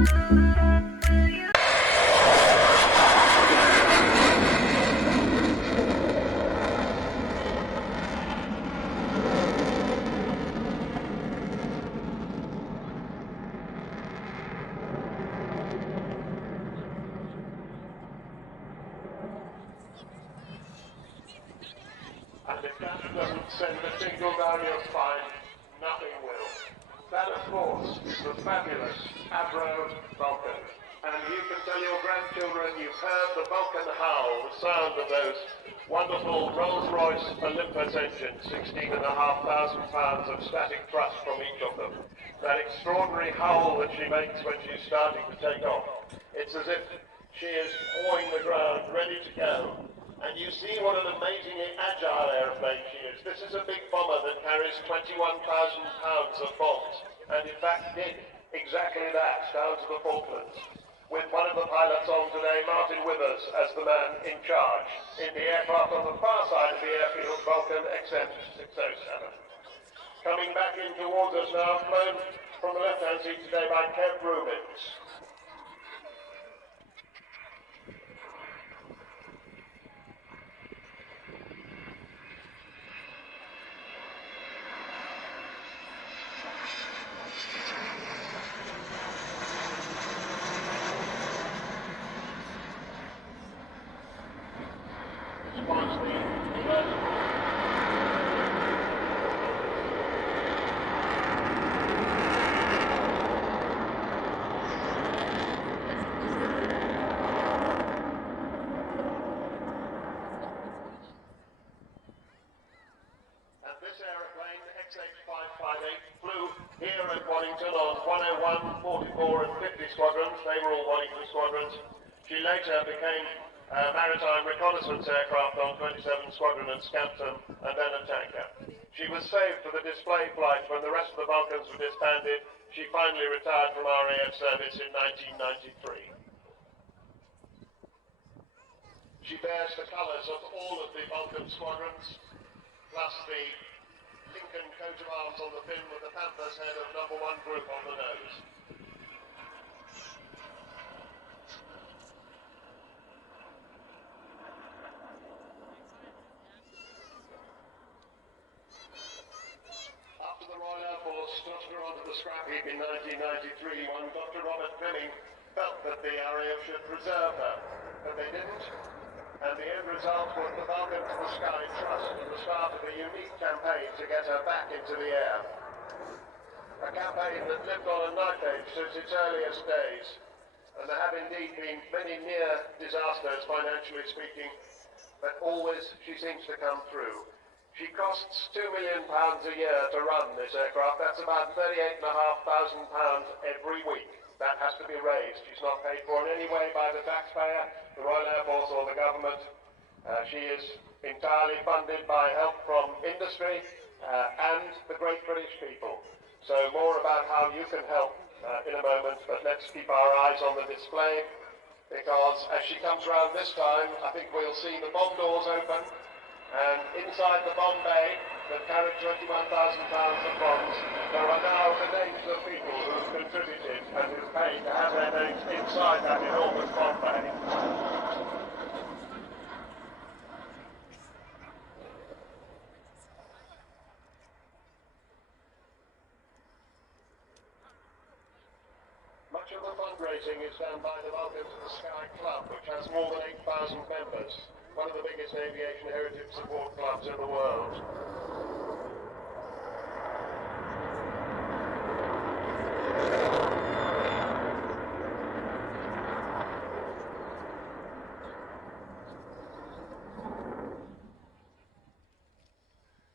And if that doesn't send a tingle down your spine, nothing will. That, of course, is the fabulous Avro Vulcan. And you can tell your grandchildren you've heard the Vulcan howl, the sound of those wonderful Rolls-Royce Olympus engines, 16,500 pounds of static thrust from each of them. That extraordinary howl that she makes when she's starting to take off. It's as if she is pawing the ground, ready to go. And you see what an amazingly agile aeroplane she is. This is a big bomber that carries 21,000 pounds of bombs, and in fact did exactly that down to the Falklands. With one of the pilots on today, Martin Withers, as the man in charge in the aircraft on the far side of the airfield, Vulcan XM607. Coming back in towards us now, flown from the left-hand seat today by Kev Rubins. This aeroplane, XH558, flew here at Waddington on 101, 44 and 50 squadrons. They were all Waddington squadrons. She later became a maritime reconnaissance aircraft on 27 Squadron at Scampton and then a tanker. She was saved for the display flight when the rest of the Vulcans were disbanded. She finally retired from RAF service in 1993. She bears the colours of all of the Vulcan squadrons, plus the Lincoln coat of arms on the fin with the panther's head of #1 group on the nose. After the Royal Air Force tossed her onto the scrap heap in 1993, one Dr. Robert Fleming felt that the RAF should preserve her, but they didn't. And the end result was the Vulcan to the Sky Trust and the start of a unique campaign to get her back into the air. A campaign that lived on a knife edge since its earliest days. And there have indeed been many near disasters, financially speaking, but always she seems to come through. She costs £2 million a year to run this aircraft. That's about £38,500 every week. That has to be raised. She's not paid for in any way by the taxpayer, the Royal Air Force or the government. She is entirely funded by help from industry and the great British people. So more about how you can help in a moment, but let's keep our eyes on the display, because as she comes round this time, I think we'll see the bomb doors open, and inside the bomb bay that carried 21,000 pounds of bombs, there are now the names of people who've contributed and who've paid to have their names inside that enormous bomb bay. Much of the fundraising is done by the Vulcan to the Sky Club, which has more than 8,000 members. One of the biggest aviation heritage support clubs in the world.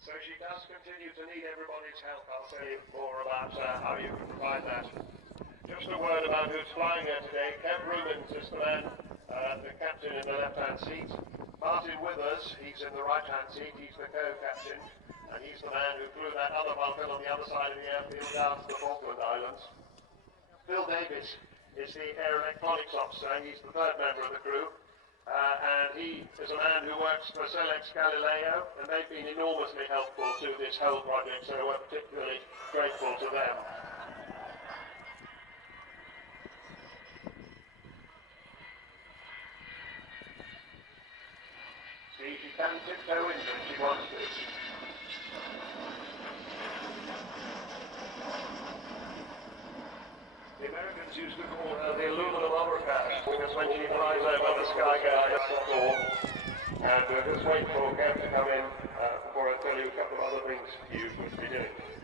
So she does continue to need everybody's help. I'll tell you more about how you can provide that. Just a word about who's flying her today. Kev Rubins is the man, the captain in the left-hand seat. Martin Withers, he's in the right-hand seat, he's the co-captain, and he's the man who flew that other Vulcan on the other side of the airfield down to the Falkland Islands. Phil Davis is the air electronics officer, and he's the third member of the crew, and he is a man who works for Selex Galileo, and they've been enormously helpful to this whole project, so we're particularly grateful to them. can tiptoe in if she wants to. The Americans used to call her the aluminum overcast because when she flies over the sky guy, that's not all. And we'll just wait for Kev to come in before I tell you a couple of other things you must be doing.